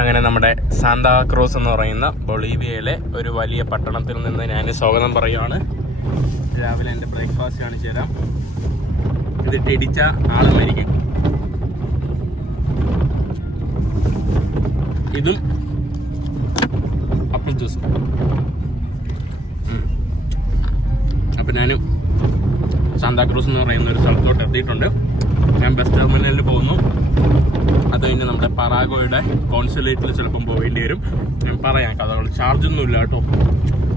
അങ്ങനെ നമ്മുടെ സാന്താക്രൂസ് എന്ന് പറയുന്ന ബൊളീവിയയിലെ ഒരു വലിയ പട്ടണത്തിൽ നിന്ന് ഞാൻ സ്വാഗതം പറയുകയാണ്. രാവിലെ എൻ്റെ ബ്രേക്ക്ഫാസ്റ്റ് കാണിച്ചു തരാം. ഇത് ഇടിച്ച ആളും മരിക്കും. ഇതും ആപ്പിൾ ജ്യൂസും. അപ്പം ഞാനും സാന്താക്രൂസ് എന്ന് പറയുന്ന ഒരു സ്ഥലത്തോട്ട് എത്തിയിട്ടുണ്ട്. ഞാൻ ബസ് ടെർമിനലിൽ പോകുന്നു. അത് കഴിഞ്ഞ് നമ്മുടെ പറാഗോയുടെ കോൺസുലേറ്റിൽ ചിലപ്പം പോവേണ്ടി വരും. ഞാൻ പറയാം കഥകൾ. ചാർജൊന്നും ഇല്ല കേട്ടോ.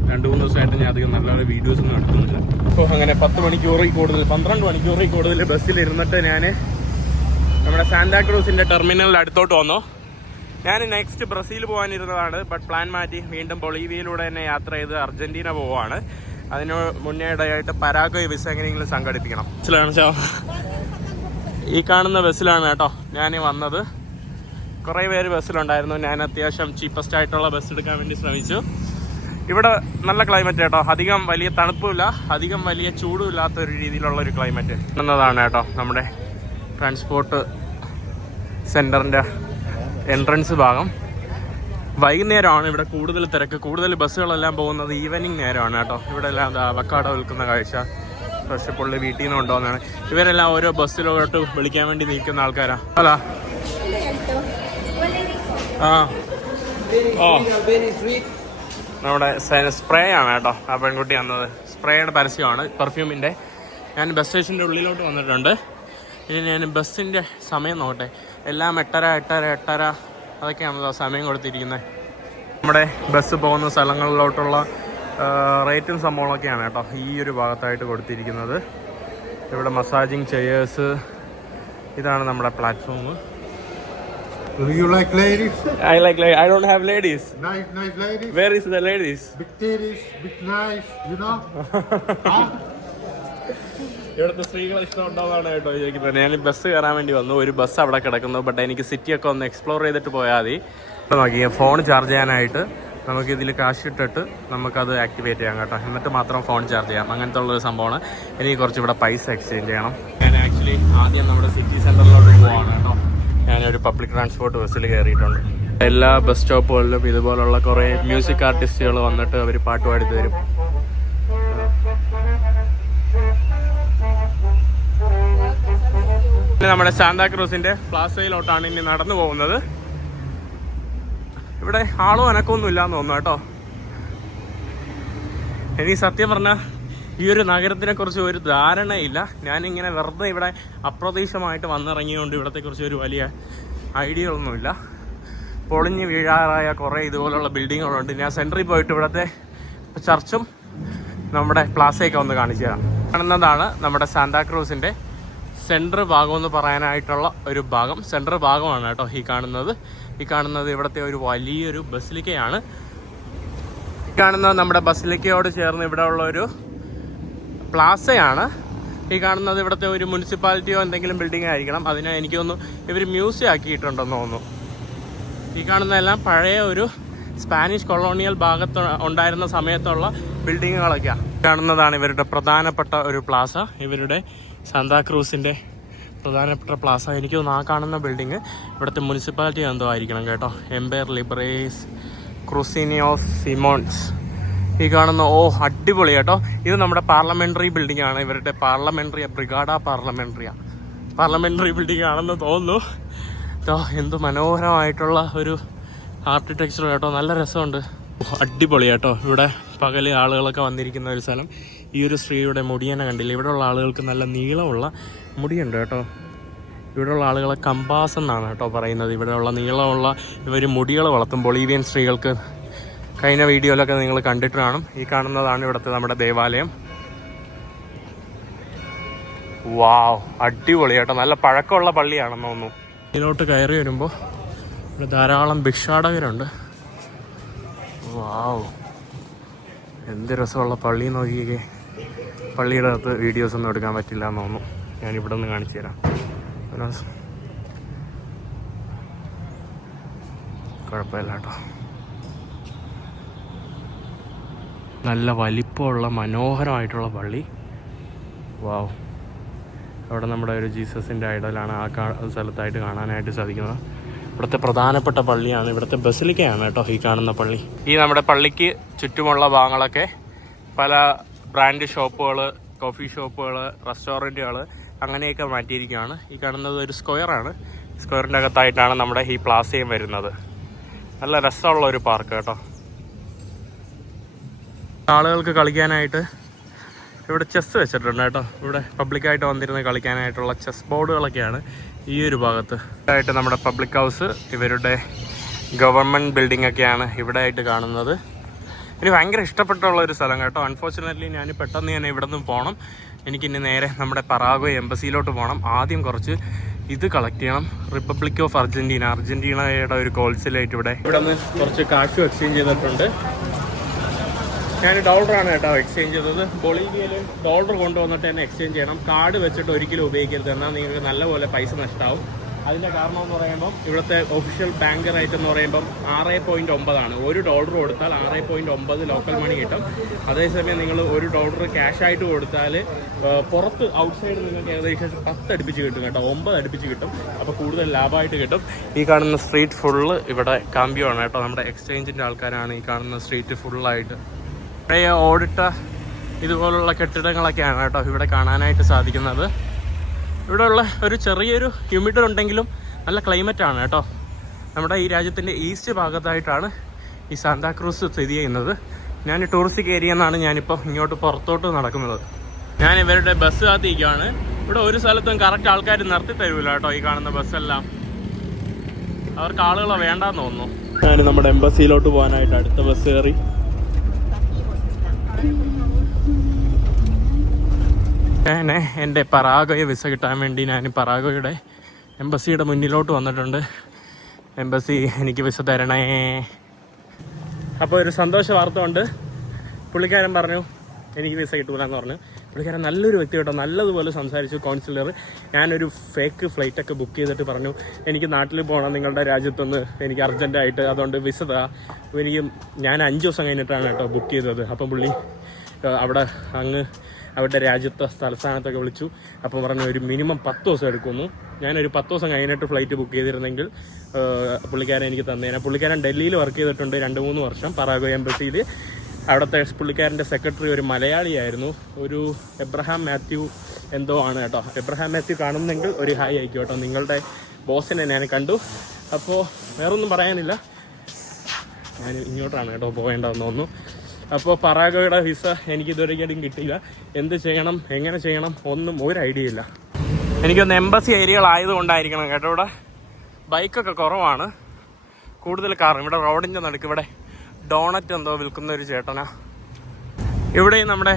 2-3 ദിവസമായിട്ട് ഞാൻ അധികം നല്ല വീഡിയോസ് ഒന്നും എടുക്കുന്നില്ല. അപ്പോൾ അങ്ങനെ 10 മണിക്കൂറിൽ കൂടുതൽ 12 മണിക്കൂറിൽ കൂടുതൽ ബസ്സിലിരുന്നിട്ട് ഞാൻ നമ്മുടെ സാന്താക്രൂസിൻ്റെ ടെർമിനലിൻ്റെ അടുത്തോട്ട് വന്നു. ഞാൻ നെക്സ്റ്റ് ബ്രസീൽ പോകാനിരുന്നതാണ്. ബട്ട് പ്ലാൻ മാറ്റി വീണ്ടും ബൊളീവിയയിലൂടെ തന്നെ യാത്ര ചെയ്ത് അർജന്റീന പോവാണ്. അതിന് മുന്നേയായിട്ട് പരാഗ്വേ വിസ എങ്ങനെയെങ്കിലും സംഘടിപ്പിക്കണം. ഈ കാണുന്ന ബസ്സിലാണ് കേട്ടോ ഞാൻ വന്നത്. കുറേ പേര് ബസ്സിലുണ്ടായിരുന്നു. ഞാൻ അത്യാവശ്യം ചീപ്പസ്റ്റ് ആയിട്ടുള്ള ബസ് എടുക്കാൻ വേണ്ടി ശ്രമിച്ചു. ഇവിടെ നല്ല ക്ലൈമറ്റ് കേട്ടോ. അധികം വലിയ തണുപ്പുമില്ല, അധികം വലിയ ചൂടും ഇല്ലാത്ത ഒരു രീതിയിലുള്ള ഒരു ക്ലൈമറ്റ് എന്നതാണ് കേട്ടോ നമ്മുടെ ട്രാൻസ്പോർട്ട് സെൻറ്ററിൻ്റെ എൻട്രൻസ് ഭാഗം. വൈകുന്നേരമാണ് ഇവിടെ കൂടുതൽ തിരക്ക്. കൂടുതൽ ബസ്സുകളെല്ലാം പോകുന്നത് ഈവനിങ് നേരമാണ് കേട്ടോ. ഇവിടെ എല്ലാം അവക്കാടോ വിൽക്കുന്ന കാഴ്ച. ഫ്രഷ് പുള്ളി വീട്ടിൽ നിന്ന് കൊണ്ടുവന്നാണ്. ഇവരെല്ലാം ഓരോ ബസ്സിലോട്ട് വിളിക്കാൻ വേണ്ടി നിൽക്കുന്ന ആൾക്കാരാ. അല്ല നമ്മുടെ സ്പ്രേ ആണ് കേട്ടോ ആ പെൺകുട്ടി വന്നത്. സ്പ്രേയുടെ പരസ്യമാണ്, പെർഫ്യൂമിൻ്റെ. ഞാൻ ബസ് സ്റ്റേഷൻ്റെ ഉള്ളിലോട്ട് വന്നിട്ടുണ്ട്. ഇനി ഞാൻ ബസ്സിൻ്റെ സമയം നോക്കട്ടെ. എല്ലാം 8:30 അതൊക്കെയാണല്ലോ സമയം കൊടുത്തിരിക്കുന്നത്. നമ്മുടെ ബസ് പോകുന്ന സ്ഥലങ്ങളിലോട്ടുള്ള റേറ്റും സംഭവങ്ങളൊക്കെയാണ് കേട്ടോ ഈ ഒരു ഭാഗത്തായിട്ട് കൊടുത്തിരിക്കുന്നത്. ഇവിടെ മസാജിങ് ചെയേഴ്സ്. ഇതാണ് നമ്മുടെ platform. Do you like ladies? I like ladies. I don't have ladies. Nice ladies. Where is the ladies? Big titties, big nice, you know? ഇവിടുത്തെ സ്ത്രീകളെ ഇഷ്ടമുണ്ടോന്നാണ് കേട്ടോ ചോദിക്കുന്നത്. ഞാൻ ബസ് കയറാൻ വേണ്ടി വന്നു. ഒരു ബസ് അവിടെ കിടക്കുന്നു. ബട്ട് എനിക്ക് സിറ്റിയൊക്കെ ഒന്ന് എക്സ്പ്ലോർ ചെയ്തിട്ട് പോയാൽ മതി. നോക്കി ഫോൺ ചാർജ് ചെയ്യാനായിട്ട് നമുക്കിതിൽ കാശ് ഇട്ടിട്ട് നമുക്കത് ആക്ടിവേറ്റ് ചെയ്യാം കേട്ടോ. എന്നിട്ട് മാത്രം ഫോൺ ചാർജ് ചെയ്യാം. അങ്ങനത്തെ ഉള്ളൊരു സംഭവമാണ്. എനിക്ക് കുറച്ച് ഇവിടെ പൈസ എക്സ്ചേഞ്ച് ചെയ്യണം. ഞാൻ ആക്ച്വലി ആദ്യം നമ്മുടെ സിറ്റി സെൻറ്ററിലോട്ട് പോവാണ് കേട്ടോ. ഞാനൊരു പബ്ലിക് ട്രാൻസ്പോർട്ട് ബസ്സിൽ കയറിയിട്ടുണ്ട്. എല്ലാ ബസ് സ്റ്റോപ്പുകളിലും ഇതുപോലുള്ള കുറേ മ്യൂസിക് ആർട്ടിസ്റ്റുകൾ വന്നിട്ട് അവർ പാട്ട് പാടി തരും. നമ്മുടെ സാന്താക്രൂസിൻ്റെ പ്ലാസയിലോട്ടാണ് ഇനി നടന്നു പോകുന്നത്. ഇവിടെ ആളും അനക്കമൊന്നും ഇല്ലാന്ന് തോന്നുന്നു കേട്ടോ. എനിക്ക് സത്യം പറഞ്ഞാൽ ഈ ഒരു നഗരത്തിനെ കുറിച്ച് ഒരു ധാരണയില്ല. ഞാനിങ്ങനെ വെറുതെ ഇവിടെ അപ്രതീക്ഷിതമായിട്ട് വന്നിറങ്ങിയതുകൊണ്ട് ഇവിടത്തെക്കുറിച്ച് ഒരു വലിയ ഐഡിയകളൊന്നുമില്ല. പൊളിഞ്ഞ് വീഴാറായ കുറേ ഇതുപോലുള്ള ബിൽഡിങ്ങുകളുണ്ട്. ഞാൻ സെൻറ്ററിൽ പോയിട്ട് ഇവിടുത്തെ ചർച്ചും നമ്മുടെ പ്ലാസയൊക്കെ ഒന്ന് കാണിച്ചു തരാം. കാണുന്നതാണ് നമ്മുടെ സാന്താക്രൂസിൻ്റെ സെൻറ്റർ ഭാഗം എന്ന് പറയാനായിട്ടുള്ള ഒരു ഭാഗം. സെൻറ്റർ ഭാഗമാണ് കേട്ടോ ഈ കാണുന്നത് ഇവിടുത്തെ ഒരു വലിയൊരു ബസിലിക്കയാണ്. ഈ കാണുന്നത് നമ്മുടെ ബസിലിക്കയോട് ചേർന്ന് ഇവിടെ ഉള്ള ഒരു പ്ലാസയാണ്. ഈ കാണുന്നത് ഇവിടുത്തെ ഒരു മുനിസിപ്പാലിറ്റിയോ എന്തെങ്കിലും ബിൽഡിംഗ് ആയിരിക്കണം. അതിനെ എനിക്ക് തോന്നുന്നു ഇവർ മ്യൂസിയം ആക്കിയിട്ടുണ്ടെന്ന് തോന്നുന്നു. ഈ കാണുന്നതെല്ലാം പഴയ ഒരു സ്പാനിഷ് കൊളോണിയൽ ഭാഗത്ത് ഉണ്ടായിരുന്ന സമയത്തുള്ള ബിൽഡിങ്ങുകളൊക്കെയാണ്. കാണുന്നതാണ് ഇവരുടെ പ്രധാനപ്പെട്ട ഒരു പ്ലാസ. ഇവരുടെ സാന്താക്രൂസിൻ്റെ പ്രധാനപ്പെട്ട പ്ലാസ. എനിക്ക് തോന്നുന്നു ആ കാണുന്ന ബിൽഡിങ് ഇവിടുത്തെ മുനിസിപ്പാലിറ്റി എന്തോ ആയിരിക്കണം കേട്ടോ. എംപയർ ലിബറേസ് ക്രൂസിനിയോസ് സിമോൺസ്. ഈ കാണുന്ന അടിപൊളി കേട്ടോ. ഇത് നമ്മുടെ പാർലമെൻ്ററി ബിൽഡിംഗ് ആണ്. ഇവരുടെ ബ്രിഗാഡ പാർലമെൻ്ററി ബിൽഡിംഗ് ആണെന്ന് തോന്നുന്നു കേട്ടോ. എന്ത് മനോഹരമായിട്ടുള്ള ഒരു ആർക്കിടെക്ചർ കേട്ടോ. നല്ല രസമുണ്ട്. അടിപൊളി കേട്ടോ. ഇവിടെ പകല് ആളുകളൊക്കെ വന്നിരിക്കുന്ന ഒരു സ്ഥലം. ഈ ഒരു സ്ത്രീയുടെ മുടിയനെ കണ്ടില്ല. ഇവിടെയുള്ള ആളുകൾക്ക് നല്ല നീളമുള്ള മുടിയുണ്ട് കേട്ടോ. ഇവിടെയുള്ള ആളുകളെ കമ്പാസ് എന്നാണ് കേട്ടോ പറയുന്നത്. ഇവിടെയുള്ള നീളമുള്ള ഇവർ മുടികൾ വളർത്തും. ബൊളീവിയൻ സ്ത്രീകൾക്ക് കഴിഞ്ഞ വീഡിയോയിലൊക്കെ നിങ്ങൾ കണ്ടിട്ട് കാണും. ഈ കാണുന്നതാണ് ഇവിടുത്തെ നമ്മുടെ ദേവാലയം. വാവ്, അടിപൊളി കേട്ടോ. നല്ല പഴക്കമുള്ള പള്ളിയാണെന്ന് തോന്നുന്നു. ഇതിലോട്ട് കയറി വരുമ്പോൾ ഇവിടെ ധാരാളം ഭിക്ഷാടകരുണ്ട്. വാവ്, എന്ത് രസമുള്ള പള്ളി നോക്കിയേ. പള്ളിയുടെ അകത്ത് വീഡിയോസ് ഒന്നും എടുക്കാൻ പറ്റില്ല എന്ന് തോന്നുന്നു. ഞാനിവിടെ നിന്ന് കാണിച്ചു തരാം. കുഴപ്പമില്ല കേട്ടോ. നല്ല വലിപ്പമുള്ള മനോഹരമായിട്ടുള്ള പള്ളി. വാവ്, അവിടെ നമ്മുടെ ഒരു ജീസസിൻ്റെ ഐഡലാണ് ആ സ്ഥലത്തായിട്ട് കാണാനായിട്ട് സാധിക്കുന്നത്. ഇവിടുത്തെ പ്രധാനപ്പെട്ട പള്ളിയാണ്, ഇവിടുത്തെ ബസിലിക്കയാണ് കേട്ടോ ഈ കാണുന്ന പള്ളി. ഈ നമ്മുടെ പള്ളിക്ക് ചുറ്റുമുള്ള ഭാഗങ്ങളൊക്കെ പല ബ്രാൻഡ് ഷോപ്പുകൾ, കോഫി ഷോപ്പുകൾ, റെസ്റ്റോറൻറ്റുകൾ അങ്ങനെയൊക്കെ മാറ്റിയിരിക്കുകയാണ്. ഈ കാണുന്നത് ഒരു സ്ക്വയറാണ്. സ്ക്വയറിൻ്റെ അകത്തായിട്ടാണ് നമ്മുടെ ഈ പ്ലാസയും വരുന്നത്. നല്ല രസമുള്ള ഒരു പാർക്ക് കേട്ടോ. ആളുകൾക്ക് കളിക്കാനായിട്ട് ഇവിടെ ചെസ് വെച്ചിട്ടുണ്ട് കേട്ടോ. ഇവിടെ പബ്ലിക്കായിട്ട് വന്നിരുന്ന് കളിക്കാനായിട്ടുള്ള ചെസ് ബോർഡുകളൊക്കെയാണ് ഈ ഒരു ഭാഗത്ത് ആയിട്ട്. നമ്മുടെ പബ്ലിക് ഹൗസ്, ഇവരുടെ ഗവൺമെൻറ് ബിൽഡിംഗ് ഒക്കെയാണ് ഇവിടെ ആയിട്ട് കാണുന്നത്. എനിക്ക് ഭയങ്കര ഇഷ്ടപ്പെട്ടുള്ള ഒരു സ്ഥലം കേട്ടോ. അൺഫോർച്ചുനേറ്റ്ലി ഞാൻ പെട്ടെന്ന് തന്നെ ഇവിടെ നിന്ന് പോകണം. എനിക്കിനി നേരെ നമ്മുടെ പറാഗ്വേ എംബസിയിലോട്ട് പോകണം. ആദ്യം കുറച്ച് ഇത് കളക്ട് ചെയ്യണം. റിപ്പബ്ലിക് ഓഫ് അർജൻറ്റീനയുടെ ഒരു കോൺസുലേറ്റ് ഇവിടെ നിന്ന് കുറച്ച് കാശ് എക്സ്ചേഞ്ച് ചെയ്തിട്ടുണ്ട്. ഞാൻ ഡോളറാണ് കേട്ടോ എക്സ്ചേഞ്ച് ചെയ്തത്. ബൊളീവിയയിൽ ഡോളർ കൊണ്ടുവന്നിട്ട് തന്നെ എക്സ്ചേഞ്ച് ചെയ്യണം. കാർഡ് വെച്ചിട്ട് ഒരിക്കലും ഉപയോഗിക്കരുത്, എന്നാൽ നിങ്ങൾക്ക് നല്ലപോലെ പൈസ നഷ്ടമാവും. അതിൻ്റെ കാരണം എന്ന് പറയുമ്പം ഇവിടുത്തെ ഒഫീഷ്യൽ ബാങ്ക് റേറ്റ് എന്ന് പറയുമ്പം 6.9 $1 കൊടുത്താൽ 6.9 ലോക്കൽ മണി കിട്ടും. അതേസമയം നിങ്ങൾ $1 ക്യാഷായിട്ട് കൊടുത്താൽ പുറത്ത് ഔട്ട്സൈഡ് നിങ്ങൾക്ക് ഏകദേശം 10 അടുപ്പിച്ച് കിട്ടും കേട്ടോ, 9 അടുപ്പിച്ച് കിട്ടും. അപ്പോൾ കൂടുതൽ ലാഭമായിട്ട് കിട്ടും. ഈ കാണുന്ന സ്ട്രീറ്റ് ഫുള്ള് ഇവിടെ കാമ്പിയോ ആണ് കേട്ടോ. നമ്മുടെ എക്സ്ചേഞ്ചിൻ്റെ ആൾക്കാരാണ് ഈ കാണുന്ന സ്ട്രീറ്റ് ഫുള്ളായിട്ട്. ഇവിടെ ഓടിട്ട ഇതുപോലുള്ള കെട്ടിടങ്ങളൊക്കെയാണ് കേട്ടോ ഇവിടെ കാണാനായിട്ട് സാധിക്കുന്നത്. ഇവിടെയുള്ള ഒരു ചെറിയൊരു ഹ്യൂമിഡിറ്റി ഉണ്ടെങ്കിലും നല്ല ക്ലൈമറ്റാണ് കേട്ടോ. നമ്മുടെ ഈ രാജ്യത്തിൻ്റെ ഈസ്റ്റ് ഭാഗത്തായിട്ടാണ് ഈ സാന്താക്രൂസ് സ്ഥിതി ചെയ്യുന്നത്. ഞാൻ ടൂറിസ്റ്റ് ഏരിയ എന്നാണ് ഞാനിപ്പോൾ ഇങ്ങോട്ട് പുറത്തോട്ട് നടക്കുന്നത്. ഞാൻ ഇവരുടെ ബസ് കാത്തിരിക്കുകയാണ്. ഇവിടെ ഒരു സ്ഥലത്തും കറക്റ്റ് ആൾക്കാർ നിർത്തി തരൂല കേട്ടോ. ഈ കാണുന്ന ബസ്സെല്ലാം അവർക്ക് ആളുകളെ വേണ്ടാന്ന് തോന്നുന്നു. ഞാൻ നമ്മുടെ എംബസിയിലോട്ട് പോകാനായിട്ട് അടുത്ത ബസ് കയറി. ഞാൻ എൻ്റെ പറാഗ്വേ വിസ കിട്ടാൻ വേണ്ടി ഞാൻ പറാഗ്വേയുടെ എംബസിയുടെ മുന്നിലോട്ട് വന്നിട്ടുണ്ട്. എംബസി എനിക്ക് വിസ തരണേ. അപ്പോൾ ഒരു സന്തോഷ വാർത്ത ഉണ്ട്. പുള്ളിക്കാരൻ പറഞ്ഞു എനിക്ക് വിസ കിട്ടൂലെന്ന് പറഞ്ഞു. പുള്ളിക്കാരൻ നല്ലൊരു വ്യക്തി കേട്ടോ, നല്ലതുപോലെ സംസാരിച്ചു കോൺസുലർ. ഞാനൊരു ഫേക്ക് ഫ്ലൈറ്റൊക്കെ ബുക്ക് ചെയ്തിട്ട് പറഞ്ഞു എനിക്ക് നാട്ടിൽ പോകണം നിങ്ങളുടെ രാജ്യത്തൊന്ന്, എനിക്ക് അർജൻറ്റായിട്ട്, അതുകൊണ്ട് വിസ താ. ഞാൻ 5 ദിവസം കഴിഞ്ഞിട്ടാണ് കേട്ടോ ബുക്ക് ചെയ്തത്. അപ്പം പുള്ളി അവിടെ അവരുടെ രാജ്യത്തെ തലസ്ഥാനത്തൊക്കെ വിളിച്ചു. അപ്പോൾ പറഞ്ഞു ഒരു മിനിമം 10 ദിവസം എടുക്കുന്നു. ഞാനൊരു 10 ദിവസം കഴിഞ്ഞിട്ട് ഫ്ലൈറ്റ് ബുക്ക് ചെയ്തിരുന്നെങ്കിൽ പുള്ളിക്കാരൻ എനിക്ക് തന്നേനെ. പുള്ളിക്കാരൻ ഡൽഹിയിൽ വർക്ക് ചെയ്തിട്ടുണ്ട് 2-3 വർഷം പറാഗ്വേ എംബസിയിൽ. അവിടുത്തെ പുള്ളിക്കാരൻ്റെ സെക്രട്ടറി ഒരു മലയാളിയായിരുന്നു, ഒരു എബ്രഹാം മാത്യു എന്തോ ആണ് കേട്ടോ. എബ്രഹാം മാത്യു കാണുന്നെങ്കിൽ ഒരു ഹായ് അയക്കും കേട്ടോ. നിങ്ങളുടെ ബോസിനെ ഞാൻ കണ്ടു. അപ്പോൾ വേറൊന്നും പറയാനില്ല, ഞാൻ ഇങ്ങോട്ടാണ് കേട്ടോ പോകേണ്ടതെന്ന് തോന്നുന്നു. അപ്പോൾ പറാഗ്വേയുടെ വിസ എനിക്ക് ഇതുവരെയ്ക്കും കിട്ടിയില്ല. എന്ത് ചെയ്യണം, എങ്ങനെ ചെയ്യണം ഒന്നും ഒരു ഐഡിയ ഇല്ല. എനിക്കൊന്ന് എംബസി ഏരിയകളായതുകൊണ്ടായിരിക്കണം കേട്ടോ. ഇവിടെ ബൈക്കൊക്കെ കുറവാണ്, കൂടുതൽ കാർ. ഇവിടെ റോഡിൻ്റെ നടുക്ക് ഇവിടെ ഡോണറ്റ് എന്തോ വിൽക്കുന്ന ഒരു ചേട്ടനാ. ഇവിടെയും നമ്മുടെ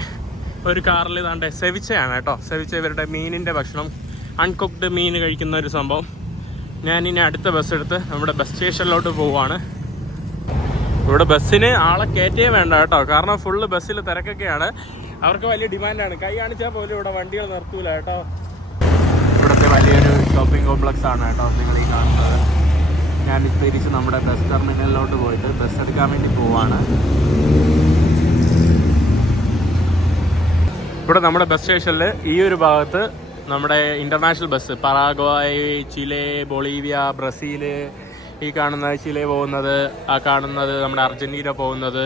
ഒരു കാറിൽ ഇതാണ്ട് സെവിച്ചയാണ് കേട്ടോ. സെവിച്ച ഇവരുടെ മീനിൻ്റെ ഭക്ഷണം, അൺകുക്ക്ഡ് മീൻ കഴിക്കുന്ന ഒരു സംഭവം. ഞാനിനി അടുത്ത ബസ് എടുത്ത് നമ്മുടെ ബസ് സ്റ്റേഷനിലോട്ട് പോവുകയാണ്. ഇവിടെ ബസ്സിന് ആളെ കയറ്റേ വേണ്ട കേട്ടോ, കാരണം ഫുള്ള് ബസ്സിൽ തിരക്കൊക്കെയാണ്. അവർക്ക് വലിയ ഡിമാൻഡാണ്. കൈ കാണിച്ചാൽ പോലും ഇവിടെ വണ്ടികൾ നിർത്തൂല കേട്ടോ. ഇവിടുത്തെ വലിയൊരു ഷോപ്പിംഗ് കോംപ്ലക്സ് ആണ് കേട്ടോ നിങ്ങൾ ഈ കാണുന്നത്. ഞാൻ തിരിച്ച് നമ്മുടെ ബസ് ടെർമിനലിലോട്ട് പോയിട്ട് ബസ് എടുക്കാൻ വേണ്ടി പോവാണ്. ഇവിടെ നമ്മുടെ ബസ് സ്റ്റേഷനിൽ ഈ ഒരു ഭാഗത്ത് നമ്മുടെ ഇൻ്റർനാഷണൽ ബസ് പറാഗ്വേ, ചിലെ, ബൊളീവിയ, ബ്രസീല്, ഈ കാണുന്നത് ചിലെ പോകുന്നത്, ആ കാണുന്നത് നമ്മുടെ അർജൻറ്റീന പോകുന്നത്.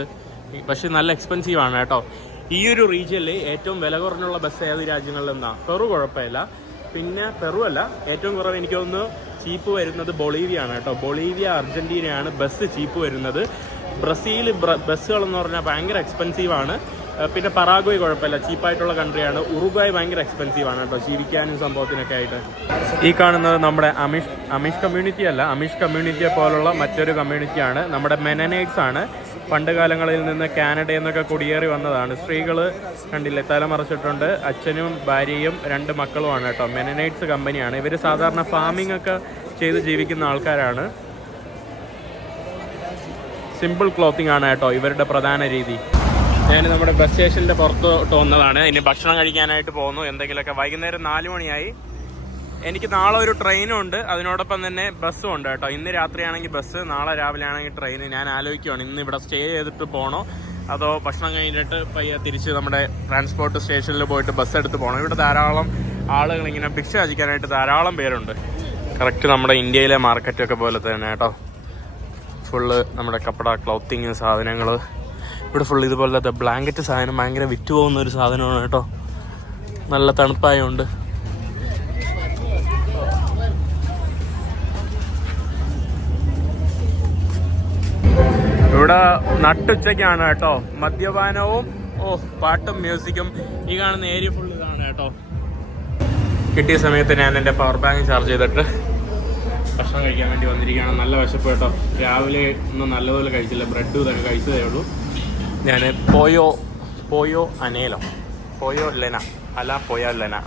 പക്ഷേ നല്ല എക്സ്പെൻസീവാണ് കേട്ടോ. ഈ ഒരു റീജിയനിൽ ഏറ്റവും വില കുറഞ്ഞുള്ള ബസ് ഏത് രാജ്യങ്ങളിൽ നിന്നാണ്? പെറു കുഴപ്പമില്ല, പിന്നെ പെറു അല്ല, ഏറ്റവും കുറവ് എനിക്ക് തോന്നുന്നു ചീപ്പ് വരുന്നത് ബൊളീവിയാണ് കേട്ടോ. ബൊളീവിയ, അർജൻറ്റീനയാണ് ബസ് ചീപ്പ് വരുന്നത്. ബ്രസീൽ ബസ്സുകളെന്ന് പറഞ്ഞാൽ ഭയങ്കര എക്സ്പെൻസീവാണ്. പിന്നെ പറാഗ്വേ കുഴപ്പമില്ല, ചീപ്പായിട്ടുള്ള കൺട്രിയാണ്. ഉറുഗ്വായ് ഭയങ്കര എക്സ്പെൻസീവാണ് കേട്ടോ ജീവിക്കാനും സംഭവത്തിനൊക്കെ ആയിട്ട്. ഈ കാണുന്നത് നമ്മുടെ അമിഷ് കമ്മ്യൂണിറ്റി അല്ല, അമിഷ് കമ്മ്യൂണിറ്റിയെ പോലുള്ള മറ്റൊരു കമ്മ്യൂണിറ്റിയാണ്. നമ്മുടെ മെനനൈറ്റ്സ് ആണ്. പണ്ട് കാലങ്ങളിൽ നിന്ന് കാനഡയിൽ നിന്നൊക്കെ കുടിയേറി വന്നതാണ്. സ്ത്രീകൾ കണ്ടില്ലേ തലമറച്ചിട്ടുണ്ട്. അച്ഛനും ഭാര്യയും 2 മക്കളുമാണ് കേട്ടോ. മെനനൈറ്റ്സ് കമ്പനിയാണ്. ഇവർ സാധാരണ ഫാമിംഗ് ഒക്കെ ചെയ്ത് ജീവിക്കുന്ന ആൾക്കാരാണ്. സിമ്പിൾ ക്ലോത്തിങ് ആണ് കേട്ടോ ഇവരുടെ പ്രധാന രീതി. ഞാൻ നമ്മുടെ ബസ് സ്റ്റേഷൻ്റെ പുറത്തോട്ട് വന്നതാണ്. ഇനി ഭക്ഷണം കഴിക്കാനായിട്ട് പോകുന്നു. എന്തെങ്കിലുമൊക്കെ വൈകുന്നേരം 4 മണിയായി. എനിക്ക് നാളെ ഒരു ട്രെയിനും ഉണ്ട്, അതിനോടൊപ്പം തന്നെ ബസ്സും ഉണ്ട് കേട്ടോ. ഇന്ന് രാത്രിയാണെങ്കിൽ ബസ്, നാളെ രാവിലെ ആണെങ്കിൽ ട്രെയിൻ. ഞാൻ ആലോചിക്കുകയാണ് ഇന്ന് ഇവിടെ സ്റ്റേ ചെയ്തിട്ട് പോകണോ അതോ ഭക്ഷണം കഴിഞ്ഞിട്ട് പയ്യെ തിരിച്ച് നമ്മുടെ ട്രാൻസ്പോർട്ട് സ്റ്റേഷനിൽ പോയിട്ട് ബസ് എടുത്ത് പോകണം. ഇവിടെ ധാരാളം ആളുകൾ ഇങ്ങനെ ഭിക്ഷ യാചിക്കാനായിട്ട് ധാരാളം പേരുണ്ട്. കറക്റ്റ് നമ്മുടെ ഇന്ത്യയിലെ മാർക്കറ്റൊക്കെ പോലെ തന്നെ കേട്ടോ. ഫുള്ള് നമ്മുടെ കപ്പട ക്ലോത്തിങ് സാധനങ്ങൾ ഇവിടെ ഫുള്ള് ഇതുപോലത്തെ ബ്ലാങ്കറ്റ് സാധനം ഭയങ്കര വിറ്റ് പോകുന്ന ഒരു സാധനമാണ് കേട്ടോ. നല്ല തണുപ്പായതുകൊണ്ട്. ഇവിടെ നട്ടുച്ചയ്ക്കാണ് കേട്ടോ മദ്യപാനവും പാട്ടും മ്യൂസിക്കും. ഈ കാണുന്ന ഏരിയ ഫുള്ള് ഇതാണ് കേട്ടോ. കിട്ടിയ സമയത്ത് ഞാൻ എൻ്റെ പവർ ബാങ്ക് ചാർജ് ചെയ്തിട്ട് ഭക്ഷണം കഴിക്കാൻ വേണ്ടി വന്നിരിക്കുകയാണ്. നല്ല വിശപ്പ് കേട്ടോ. രാവിലെ ഒന്നും നല്ലതുപോലെ കഴിച്ചില്ല, ബ്രെഡും ഇതൊക്കെ കഴിച്ചതേ ഉള്ളൂ. ഞാൻ പോയോ ലെന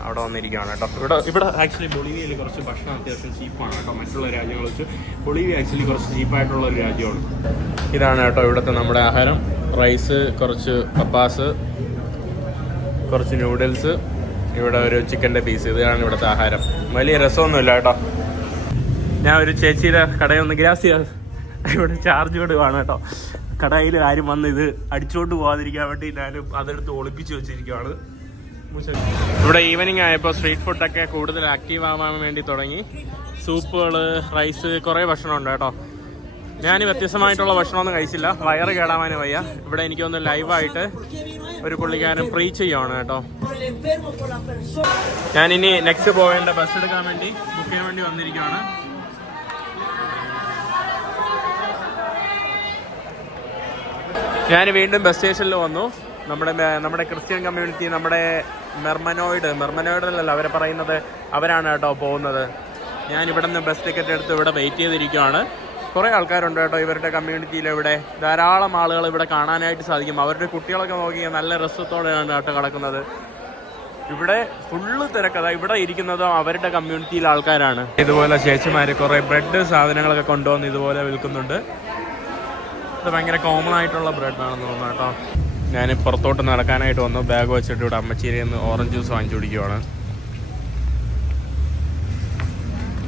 അവിടെ വന്നിരിക്കുകയാണ് കേട്ടോ. ഇവിടെ ആക്ച്വലി ബൊളീവിയയിൽ കുറച്ച് ഭക്ഷണം അത്യാവശ്യം ചീപ്പാണ് കേട്ടോ. മറ്റുള്ള രാജ്യങ്ങൾ വെച്ച് ബൊളീവിയ ആക്ച്വലി കുറച്ച് ചീപ്പായിട്ടുള്ള ഒരു രാജ്യമാണ്. ഇതാണ് കേട്ടോ ഇവിടുത്തെ നമ്മുടെ ആഹാരം. റൈസ്, കുറച്ച് പപ്പാസ്, കുറച്ച് നൂഡിൽസ്, ഇവിടെ ഒരു ചിക്കൻ്റെ പീസ്. ഇതാണ് ഇവിടുത്തെ ആഹാരം. വലിയ രസമൊന്നുമില്ല കേട്ടോ. ഞാൻ ഒരു ചേച്ചിയുടെ കടയൊന്ന് ഇവിടെ ചാർജ് കൊടുക്കുകയാണ് കേട്ടോ. കടയിൽ ആരും വന്ന് ഇത് അടിച്ചുകൊണ്ട് പോകാതിരിക്കാൻ വേണ്ടി ഞാനും അതെടുത്ത് ഒളിപ്പിച്ച് വെച്ചിരിക്കുകയാണ്. ഇവിടെ ഈവനിങ് ആയപ്പോൾ സ്ട്രീറ്റ് ഫുഡൊക്കെ കൂടുതൽ ആക്റ്റീവ് ആവാൻ വേണ്ടി തുടങ്ങി. സൂപ്പുകൾ, റൈസ്, കുറേ ഭക്ഷണമുണ്ട് കേട്ടോ. ഞാൻ വ്യത്യസ്തമായിട്ടുള്ള ഭക്ഷണമൊന്നും കഴിച്ചില്ല, വയറ് കേടാവാനും വയ്യ. ഇവിടെ എനിക്കൊന്ന് ലൈവായിട്ട് ഒരു പുള്ളിക്കാരൻ പ്രീച്ച് ചെയ്യുവാണ് കേട്ടോ. ഞാനിനി നെക്സ്റ്റ് പോകേണ്ട ബസ് എടുക്കാൻ വേണ്ടി ബുക്ക് ചെയ്യാൻ വേണ്ടി വന്നിരിക്കുകയാണ്. ഞാൻ വീണ്ടും ബസ് സ്റ്റേഷനിൽ വന്നു. നമ്മുടെ ക്രിസ്ത്യൻ കമ്മ്യൂണിറ്റി, നമ്മുടെ മെർമനോയിഡല്ല അവരെ പറയുന്നത്, അവരാണ് കേട്ടോ പോകുന്നത്. ഞാൻ ഇവിടെ നിന്ന് ബസ് ടിക്കറ്റ് എടുത്ത് ഇവിടെ വെയിറ്റ് ചെയ്തിരിക്കുകയാണ്. കുറേ ആൾക്കാരുണ്ട് കേട്ടോ ഇവരുടെ കമ്മ്യൂണിറ്റിയിൽ. ഇവിടെ ധാരാളം ആളുകൾ ഇവിടെ കാണാനായിട്ട് സാധിക്കും. അവരുടെ കുട്ടികളൊക്കെ നോക്കി നല്ല രസത്തോടെയാണ് കേട്ടോ കിടക്കുന്നത്. ഇവിടെ ഫുള്ള് തിരക്കഥ. ഇവിടെ ഇരിക്കുന്നതും അവരുടെ കമ്മ്യൂണിറ്റിയിലെ ആൾക്കാരാണ്. ഇതുപോലെ ചേച്ചിമാർ കുറേ ബ്രെഡ് സാധനങ്ങളൊക്കെ കൊണ്ടുവന്ന് ഇതുപോലെ വിൽക്കുന്നുണ്ട്. ഇത് ഭയങ്കര കോമൺ ആയിട്ടുള്ള ബ്രെഡാണെന്ന് തോന്നുന്നു കേട്ടോ. ഞാൻ പുറത്തോട്ട് നടക്കാനായിട്ട് വന്നു. ബാഗ് വെച്ചിട്ട് ഇവിടെ അമ്മച്ചേരിയിൽ നിന്ന് ഓറഞ്ച് ജ്യൂസ് വാങ്ങിച്ചു കുടിക്കുവാണ്.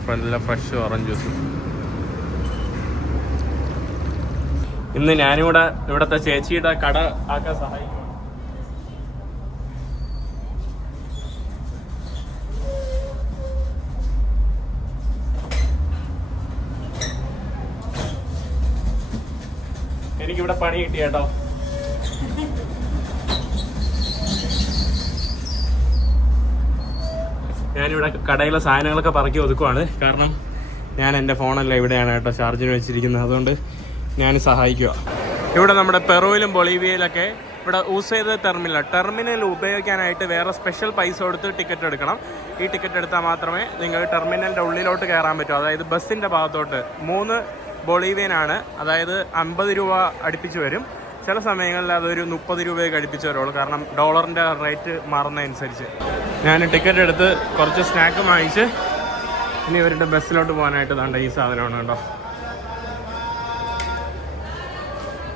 നല്ല ഫ്രഷ് ഓറഞ്ച് ജ്യൂസ്. ഇന്ന് ഞാനിവിടെ ഇവിടുത്തെ ചേച്ചിയുടെ കട ആക്കാൻ സഹായിക്കും. എനിക്കിവിടെ പണി കിട്ടി കേട്ടോ. ഞാനിവിടെ കടയിലെ സാധനങ്ങളൊക്കെ പറക്കി ഒതുക്കുവാണ്. കാരണം ഞാൻ എൻ്റെ ഫോണല്ല ഇവിടെയാണ് കേട്ടോ ചാർജിന് വെച്ചിരിക്കുന്നത്. അതുകൊണ്ട് ഞാൻ സഹായിക്കുക. ഇവിടെ നമ്മുടെ പെറുവിലും ബൊളീവിയയിലൊക്കെ ഇവിടെ ഊസൈദ് ടെർമിനൽ ഉപയോഗിക്കാനായിട്ട് വേറെ സ്പെഷ്യൽ പൈസ കൊടുത്ത് ടിക്കറ്റ് എടുക്കണം. ഈ ടിക്കറ്റ് എടുത്താൽ മാത്രമേ നിങ്ങൾ ടെർമിനലിൻ്റെ ഉള്ളിലോട്ട് കയറാൻ പറ്റൂ. അതായത് ബസ്സിൻ്റെ ഭാഗത്തോട്ട് 3 ബൊളീവിയനാണ്. അതായത് 50 രൂപ അടുപ്പിച്ച് വരും. ചില സമയങ്ങളിൽ അതൊരു 30 രൂപയൊക്കെ അടുപ്പിച്ച് വരുള്ളൂ. കാരണം ഡോളറിൻ്റെ റേറ്റ് മാറുന്നതനുസരിച്ച്. ഞാൻ ടിക്കറ്റ് എടുത്ത് കുറച്ച് സ്നാക്ക് വാങ്ങിച്ച് ഇനി ഇവരുടെ ബസ്സിലോട്ട് പോകാനായിട്ട് വേണ്ട ഈ സാധനമാണ് കേട്ടോ.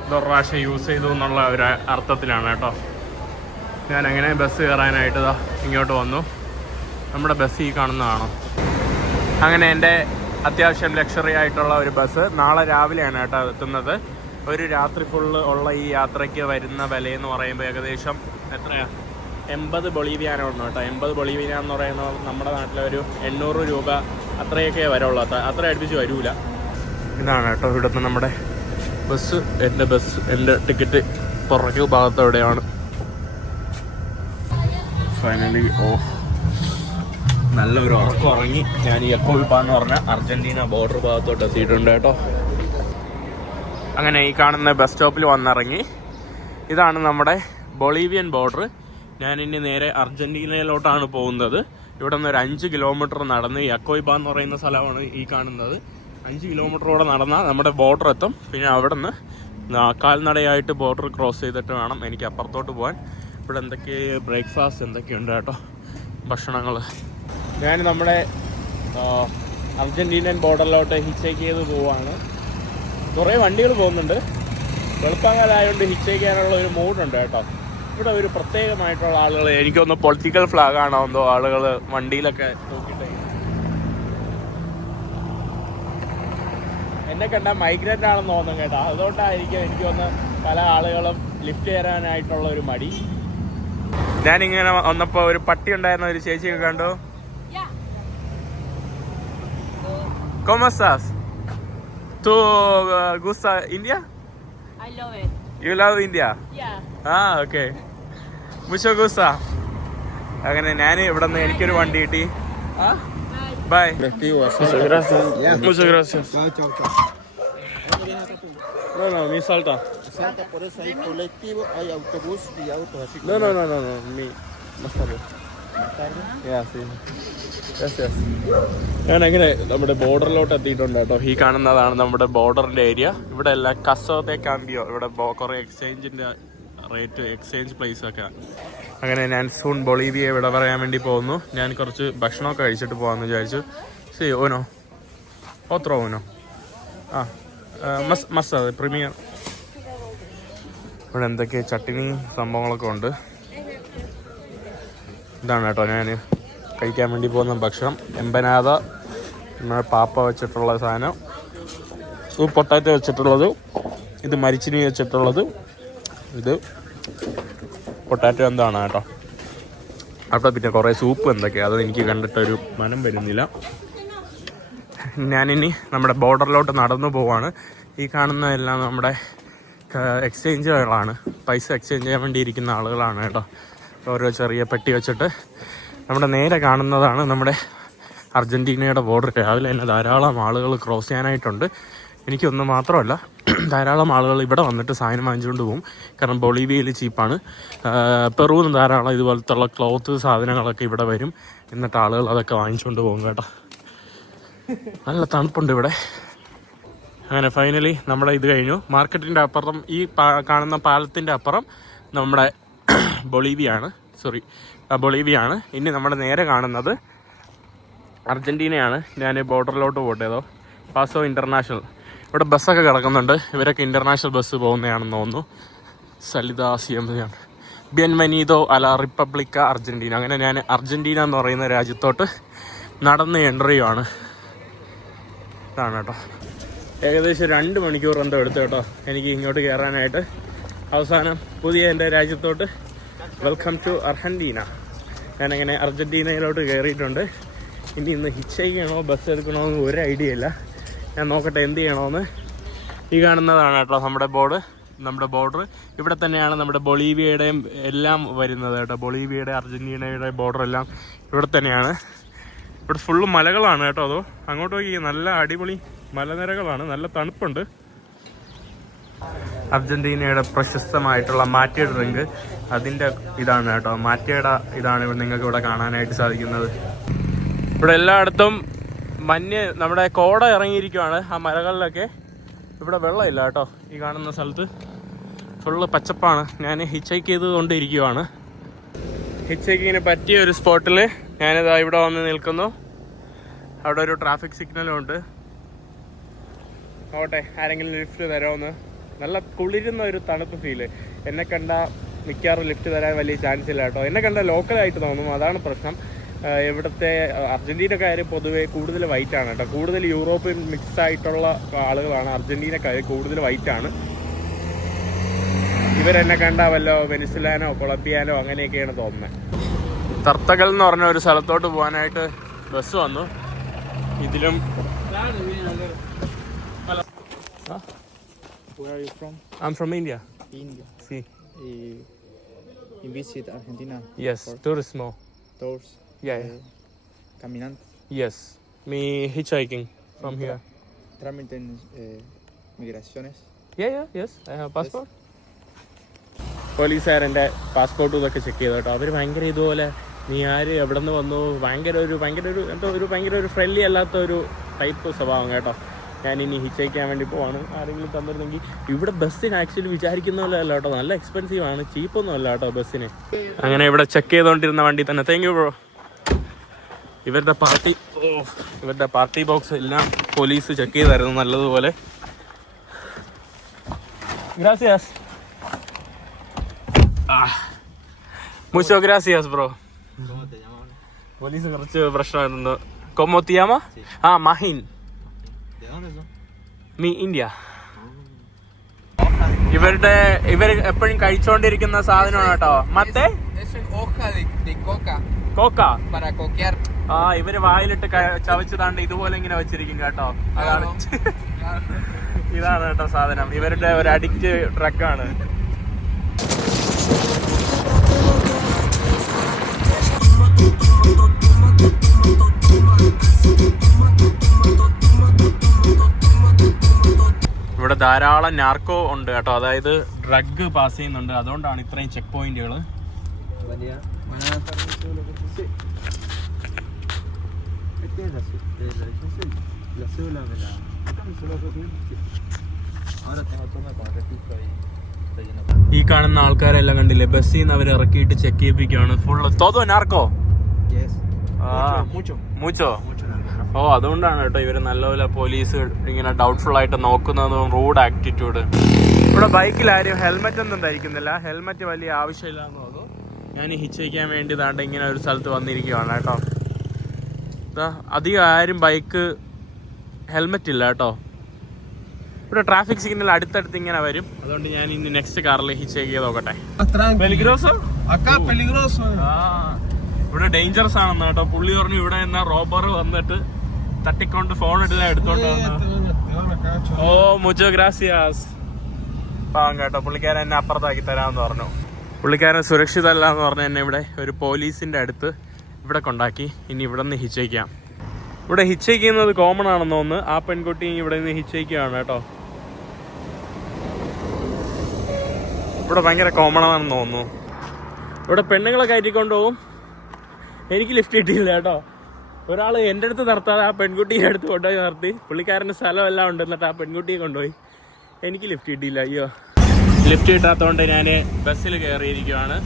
ഇതൊരു പ്രാവശ്യം യൂസ് ചെയ്തു എന്നുള്ള ഒരു അർത്ഥത്തിലാണ് കേട്ടോ. ഞാൻ അങ്ങനെ ബസ് കയറാനായിട്ട് ഇങ്ങോട്ട് വന്നു. നമ്മുടെ ബസ് ഈ കാണുന്നതാണോ? അങ്ങനെ എൻ്റെ അത്യാവശ്യം ലക്ഷറി ആയിട്ടുള്ള ഒരു ബസ് നാളെ രാവിലെയാണ് കേട്ടോ എത്തുന്നത്. ഒരു രാത്രി ഫുള്ള് ഉള്ള ഈ യാത്രയ്ക്ക് വരുന്ന വിലയെന്ന് പറയുമ്പോൾ ഏകദേശം എത്രയാണ്? 80 ബൊളീവിയാനാണ് കേട്ടോ. 80 ബൊളീവിയ എന്ന് പറയുന്നത് നമ്മുടെ നാട്ടിലെ ഒരു 800 രൂപ അത്രയൊക്കെ വരുള്ളൂ. അത്ര അടുപ്പിച്ച് വരൂല. ഇതാണ് കേട്ടോ ഇവിടുന്ന് നമ്മുടെ ബസ്. എൻ്റെ ടിക്കറ്റ് പുറകു ഭാഗത്തോടെയാണ്. ഫൈനലി നല്ലൊരു ഉറക്കം ഉറങ്ങി ഞാൻ യക്കോവിപ്പ എന്ന് പറഞ്ഞ അർജന്റീന ബോർഡർ ഭാഗത്തോട്ട് എത്തിയിട്ടുണ്ട് കേട്ടോ. അങ്ങനെ ഈ കാണുന്ന ബസ് സ്റ്റോപ്പിൽ വന്നിറങ്ങി. ഇതാണ് നമ്മുടെ ബൊളീവിയൻ ബോർഡർ. ഞാനിനി നേരെ അർജന്റീനയിലോട്ടാണ് പോകുന്നത്. ഇവിടെ നിന്ന് ഒരു 5 കിലോമീറ്റർ നടന്ന് യക്കോയിബ എന്ന് പറയുന്ന സ്ഥലമാണ് ഈ കാണുന്നത്. 5 കിലോമീറ്ററോടെ നടന്നാൽ നമ്മുടെ ബോർഡർ എത്തും. പിന്നെ അവിടെ നിന്ന് കാൽനടയായിട്ട് ബോർഡർ ക്രോസ് ചെയ്തിട്ട് വേണം എനിക്ക് അപ്പുറത്തോട്ട് പോകാൻ. ഇവിടെ എന്തൊക്കെ ബ്രേക്ക്ഫാസ്റ്റ് എന്തൊക്കെയുണ്ട് കേട്ടോ, ഭക്ഷണങ്ങൾ. ഞാൻ നമ്മുടെ അർജന്റീനൻ ബോർഡറിലോട്ട് ഹിച്ചേക്ക് ചെയ്ത് പോവാണ്. കുറേ വണ്ടികൾ പോകുന്നുണ്ട്. വെളുപ്പാങ്കാലമായതുകൊണ്ട് ഹിച്ചേക്ക് ചെയ്യാനുള്ള ഒരു മൂഡുണ്ട് കേട്ടോ. ഇവിടെ ഒരു പ്രത്യേകമായിട്ടുള്ള ആളുകൾ, എനിക്കൊന്ന് പൊളിറ്റിക്കൽ ഫ്ലാഗ് ആണോ എന്തോ ആളുകൾ വണ്ടിയിലൊക്കെ നോക്കിയിട്ട് എന്നെ കണ്ടാൽ മൈഗ്രൻ്റ് ആണെന്ന് തോന്നും കേട്ടോ. അതുകൊണ്ടായിരിക്കും എനിക്കൊന്ന് പല ആളുകളും ലിഫ്റ്റ് ചെയ്യാനായിട്ടുള്ള ഒരു മടി. ഞാനിങ്ങനെ വന്നപ്പോൾ ഒരു പട്ടി ഉണ്ടായിരുന്ന ഒരു ചേച്ചിയൊക്കെ കണ്ടു. ¿Cómo estás? ¿Tú gusta India? I love it. You love India? Yeah. Ah, okay. Mucho gusto. അങ്ങനെ ഞാൻ ഇവിടെ നിന്ന് എനിക്കൊരു വണ്ടി കിട്ടി. By. Muchas gracias. Muchas gracias. Chao, chao. No, mi salta. Salta, por eso hay colectivo, hay autobús y autos así. No, mi más tarde. Yeah, sí. Yes. ഞാൻ അങ്ങനെ നമ്മുടെ ബോർഡറിലോട്ട് എത്തിയിട്ടുണ്ട് കേട്ടോ. ഈ കാണുന്നതാണ് നമ്മുടെ ബോർഡറിന്റെ ഏരിയ. ഇവിടെ എല്ലാം കസോതെ കാമ്പിയോ, ഇവിടെ കുറെ എക്സ്ചേഞ്ചിന്റെ റേറ്റ്, എക്സ്ചേഞ്ച് പ്ലേസ് ഒക്കെ. അങ്ങനെ ഞാൻ സൂൺ ബൊളീവിയ ഇവിടെ പറയാൻ വേണ്ടി പോകുന്നു. ഞാൻ കുറച്ച് ഭക്ഷണമൊക്കെ കഴിച്ചിട്ട് പോകാമെന്ന് വിചാരിച്ചു. ശരി, ഓനോ ഓത്രോ ഓനോ ആ മസാല പ്രീമിയർ. ഇവിടെ എന്തൊക്കെ ചട്ടിനി സംഭവങ്ങളൊക്കെ ഉണ്ട്. ഇതാണ് കേട്ടോ ഞാൻ കഴിക്കാൻ വേണ്ടി പോകുന്ന ഭക്ഷണം. എമ്പനാദ, നമ്മുടെ പാപ്പ വെച്ചിട്ടുള്ള സാധനം, സൂപ്പ് പൊട്ടാറ്റോ വെച്ചിട്ടുള്ളത്, ഇത് മരിച്ചിനി വെച്ചിട്ടുള്ളത്, ഇത് പൊട്ടാറ്റോ എന്താണ് കേട്ടോ. അവിടെ പിന്നെ കുറേ സൂപ്പ് എന്തൊക്കെയാണ്, അത് എനിക്ക് കണ്ടിട്ടൊരു മനം വരുന്നില്ല. ഞാനിനി നമ്മുടെ ബോർഡറിലോട്ട് നടന്നു പോവാണ്. ഈ കാണുന്നതെല്ലാം നമ്മുടെ എക്സ്ചേഞ്ചുകളാണ്, പൈസ എക്സ്ചേഞ്ച് ചെയ്യാൻ വേണ്ടി ഇരിക്കുന്ന ആളുകളാണ് കേട്ടോ. ഓരോ ചെറിയ പെട്ടി വെച്ചിട്ട്. നമ്മുടെ നേരെ കാണുന്നതാണ് നമ്മുടെ അർജൻറ്റീനയുടെ ബോർഡർ. രാവിലെ തന്നെ ധാരാളം ആളുകൾ ക്രോസ് ചെയ്യാനായിട്ടുണ്ട്. എനിക്കൊന്നും മാത്രമല്ല, ധാരാളം ആളുകൾ ഇവിടെ വന്നിട്ട് സാധനം വാങ്ങിച്ചുകൊണ്ട് പോകും. കാരണം ബൊളീവിയയിൽ ചീപ്പാണ്. പെറുവിന് ധാരാളം ഇതുപോലത്തുള്ള ക്ലോത്ത് സാധനങ്ങളൊക്കെ ഇവിടെ വരും. എന്നിട്ട് ആളുകൾ അതൊക്കെ വാങ്ങിച്ചുകൊണ്ട് പോകും കേട്ടോ. നല്ല തണുപ്പുണ്ട് ഇവിടെ. അങ്ങനെ ഫൈനലി നമ്മുടെ ഇത് കഴിഞ്ഞു. മാർക്കറ്റിൻ്റെ അപ്പുറം, ഈ കാണുന്ന പാലത്തിൻ്റെ അപ്പുറം നമ്മുടെ ബൊളീവിയാണ്. ഇനി നമ്മുടെ നേരെ കാണുന്നത് അർജൻറ്റീനയാണ്. ഞാൻ ബോർഡറിലോട്ട് പോട്ടേതോ പാസോ ഇൻ്റർനാഷണൽ. ഇവിടെ ബസ്സൊക്കെ കിടക്കുന്നുണ്ട്. ഇവരൊക്കെ ഇൻ്റർനാഷണൽ ബസ് പോകുന്നതാണെന്ന് തോന്നുന്നു. സലിദാസിയാണ് ബിയൻവനീദോ അല റിപ്പബ്ലിക്ക അർജൻറ്റീന. അങ്ങനെ ഞാൻ അർജൻറ്റീന എന്ന് പറയുന്ന രാജ്യത്തോട്ട് നടന്ന് എൻ്റർ ചെയ്യുവാണ്. ഇതാണ് കേട്ടോ. ഏകദേശം 2 മണിക്കൂർ എന്തോ എടുത്തു കേട്ടോ എനിക്ക് ഇങ്ങോട്ട് കയറാനായിട്ട്. അവസാനം പുതിയ എൻ്റെ രാജ്യത്തോട്ട് വെൽക്കം ടു അർജൻറ്റീന. ഞാനങ്ങനെ അർജൻറ്റീനയിലോട്ട് കയറിയിട്ടുണ്ട്. ഇനി ഇന്ന് ഹിച്ച് ചെയ്യണോ ബസ് എടുക്കണോ എന്ന് ഒരു ഐഡിയ ഇല്ല. ഞാൻ നോക്കട്ടെ എന്ത് ചെയ്യണമെന്ന്. ഈ കാണുന്നതാണ് കേട്ടോ നമ്മുടെ ബോർഡർ. ഇവിടെ തന്നെയാണ് നമ്മുടെ ബൊളീവിയയുടെയും എല്ലാം വരുന്നത് കേട്ടോ. ബൊളീവിയയുടെ അർജൻറ്റീനയുടെ ബോർഡർ എല്ലാം ഇവിടെ തന്നെയാണ്. ഇവിടെ ഫുള്ള് മലകളാണ് കേട്ടോ. അതോ അങ്ങോട്ട് പോയി നല്ല അടിപൊളി മലനിരകളാണ്, നല്ല തണുപ്പുണ്ട്. അർജൻറ്റീനയുടെ പ്രശസ്തമായിട്ടുള്ള മാറ്റേ ഡ്രിങ്ക്, അതിൻ്റെ ഇതാണ് കേട്ടോ. മാറ്റയുടെ ഇതാണ് നിങ്ങൾക്ക് ഇവിടെ കാണാനായിട്ട് സാധിക്കുന്നത്. ഇവിടെ എല്ലായിടത്തും മഞ്ഞ്, നമ്മുടെ കോട ഇറങ്ങിയിരിക്കുവാണ് ആ മലകളിലൊക്കെ. ഇവിടെ വെള്ളമില്ല കേട്ടോ. ഈ കാണുന്ന സ്ഥലത്ത് ഫുള്ള് പച്ചപ്പാണ്. ഞാൻ ഹിച്ച് ചെയ്തുകൊണ്ടിരിക്കുവാണ്. ഹിച്ച് പറ്റിയ ഒരു സ്പോട്ടിൽ ഞാനിതാ ഇവിടെ വന്ന് നിൽക്കുന്നു. അവിടെ ഒരു ട്രാഫിക് സിഗ്നലും ഉണ്ട്. നോട്ടെ ആരെങ്കിലും ലിഫ്റ്റ് തരാമെന്ന്. നല്ല കുളിരുന്ന ഒരു തണുപ്പ് ഫീല്. എന്നെ കണ്ട മിക്കവാറും ലിഫ്റ്റ് തരാൻ വലിയ ചാൻസ് ഇല്ല കേട്ടോ. എന്നെ കണ്ട ലോക്കലായിട്ട് തോന്നും, അതാണ് പ്രശ്നം. ഇവിടുത്തെ അർജൻറ്റീനക്കാർ പൊതുവേ കൂടുതൽ വൈറ്റാണ് കേട്ടോ. കൂടുതൽ യൂറോപ്യൻ മിക്സ് ആയിട്ടുള്ള ആളുകളാണ് അർജൻറ്റീനക്കാർ, കൂടുതൽ വൈറ്റാണ്. ഇവരെന്നെ കണ്ട വല്ലോ വെനിസുലാനോ കൊളംബിയാനോ അങ്ങനെയൊക്കെയാണ് തോന്നുന്നത്. തർത്തകൽ എന്ന് പറഞ്ഞ ഒരു സ്ഥലത്തോട്ട് പോകാനായിട്ട് ബസ് വന്നു. ഇതിലും Where are you from? I'm from India. India. Sí. You visit Argentina? Yes, turismo. Tours? Yeah. Caminante? Yes. Me hitchhiking from here. Tramiten migraciones? Yes. I have passport. പോലീസുകാരെൻ്റെ പാസ്പോർട്ടും ഇതൊക്കെ ചെക്ക് ചെയ്തു കേട്ടോ. അവർ ഭയങ്കര ഇതുപോലെ നീ ആര് എവിടെ നിന്ന് വന്നു, ഭയങ്കര ഒരു ഫ്രണ്ട്ലി അല്ലാത്ത ഒരു ടൈപ്പ് സ്വഭാവം കേട്ടോ. ഞാനിനി ഹിച്ചയ്ക്കാൻ വേണ്ടി പോവാണ്. ആരെങ്കിലും തന്നിരുന്നെങ്കിൽ. ഇവിടെ ബസ്സിന് ആക്ച്വലി വിചാരിക്കുന്ന പോലെ അല്ല കേട്ടോ, നല്ല എക്സ്പെൻസീവ് ആണ്, ചീപ്പൊന്നും അല്ല കേട്ടോ ബസ്സിന്. അങ്ങനെ ഇവിടെ ചെക്ക് ചെയ്തുകൊണ്ടിരുന്ന വണ്ടി തന്നെ. Thank you bro. ഇവരുടെ പാർട്ടി ബോക്സ് എല്ലാം പോലീസ് ചെക്ക് ചെയ്തായിരുന്നു നല്ലതുപോലെ. Gracias. Muchas gracias, bro. ¿Cómo te llamas? Police കുറച്ച് പ്രശ്നമായിരുന്നു. ¿Cómo te llamas? Ah, Mahin. ¿De dónde son? Mi India. ഇവർ എപ്പോഴും കഴിച്ചോണ്ടിരിക്കുന്ന സാധനമാണ് കേട്ടോ. Mehta Es hoja de coca cocoa. para coquear. ആ ഇവര് വായിലിട്ട് ചവച്ചതാണ്ട് ഇതുപോലെ ഇങ്ങനെ വെച്ചിരിക്കും കേട്ടോ. അതാണ് ഇതാണ് കേട്ടോ സാധനം. ഇവരുടെ ഒരു അഡിക്റ്റ് ഡ്രഗാണ്. ഇവിടെ ധാരാളം നാർക്കോ ഉണ്ട് കേട്ടോ, അതായത് ഡ്രഗ് പാസ് ചെയ്യുന്നുണ്ട്. അതുകൊണ്ടാണ് ഇത്രയും ചെക്ക് പോയിന്റുകൾ. ഈ കാണുന്ന ആൾക്കാരെല്ലാം കണ്ടില്ലേ, ബസ്സിൽ നിന്ന് അവർ ഇറക്കിയിട്ട് ചെക്ക് ചെയ്യിപ്പിക്കുകയാണ് ഫുള്ള്. തോതോ നാർക്കോ മൂച്ചോ. ഓ അതുകൊണ്ടാണ് കേട്ടോ ഇവര് നല്ലപോലെ പോലീസ് ഇങ്ങനെ ഡൗട്ട്ഫുൾ ആയിട്ട് നോക്കുന്നതും റൂഡ് ആറ്റിറ്റ്യൂഡ്. ഇവിടെ ബൈക്കിൽ ആരും ഹെൽമെറ്റ് ഒന്നും ധരിക്കുന്നില്ല. ഹെൽമെറ്റ് വലിയ ആവശ്യമില്ല എന്ന് തോന്നുന്നു. ഞാൻ ഹിച്ചയ്ക്കാൻ വേണ്ടി താണ്ട് ഇങ്ങനെ ഒരു സ്ഥലത്ത് വന്നിരിക്കുകയാണ് കേട്ടോ. അധികം ആരും ബൈക്ക് ഹെൽമെറ്റ് ഇല്ല കേട്ടോ. ഇവിടെ ട്രാഫിക് സിഗ്നൽ അടുത്തടുത്ത് ഇങ്ങനെ വരും. അതുകൊണ്ട് ഞാൻ ഇനി നെക്സ്റ്റ് കാറിൽ ഹിച്ചേക്ക് ചെയ്ത് നോക്കട്ടെ. ഇവിടെ ഡേഞ്ചറസ് ആണെന്ന് കേട്ടോ. പുള്ളി പറഞ്ഞു ഇവിടെ എന്നാ റോബർ വന്നിട്ട് തട്ടിക്കൊണ്ട് ഫോൺ എടുത്തോണ്ട് ഓ മുച്ചോ ഗ്രാസിയാസ് പാവം കേട്ടോ. പുള്ളിക്കാരൻ എന്നെ അപ്പുറത്താക്കി തരാമെന്ന് പറഞ്ഞു. പുള്ളിക്കാരൻ സുരക്ഷിതമല്ല എന്ന് പറഞ്ഞ് എന്നെ ഇവിടെ ഒരു പോലീസിന്റെ അടുത്ത് ഇവിടെ കൊണ്ടാക്കി. ഇനി ഇവിടെ നിന്ന് ഹിച്ചേക്കാം. ഇവിടെ ഹിച്ചേക്കുന്നത് കോമൺ ആണെന്ന് തോന്നുന്നു. ആ പെൺകുട്ടി ഇവിടെ നിന്ന് ഹിച്ചേക്കുകയാണ് കേട്ടോ. ഇവിടെ ഭയങ്കര കോമൺ ആണെന്ന് തോന്നുന്നു. ഇവിടെ പെണ്ണുങ്ങളെ കയറ്റിക്കൊണ്ട് പോകും. എനിക്ക് ലിഫ്റ്റ് കിട്ടിയില്ല കേട്ടോ. ഒരാൾ എൻ്റെ അടുത്ത് നിർത്താതെ ആ പെൺകുട്ടിയെ അടുത്ത് കൊണ്ടുപോയി നിർത്തി. പുള്ളിക്കാരൻ്റെ സ്ഥലമെല്ലാം ഉണ്ട്, എന്നിട്ട് ആ പെൺകുട്ടിയെ കൊണ്ടുപോയി. എനിക്ക് ലിഫ്റ്റ് കിട്ടിയില്ല. അയ്യോ, ലിഫ്റ്റ് കിട്ടാത്തതുകൊണ്ട് ഞാൻ ബസ്സിൽ കയറിയിരിക്കുകയാണ്.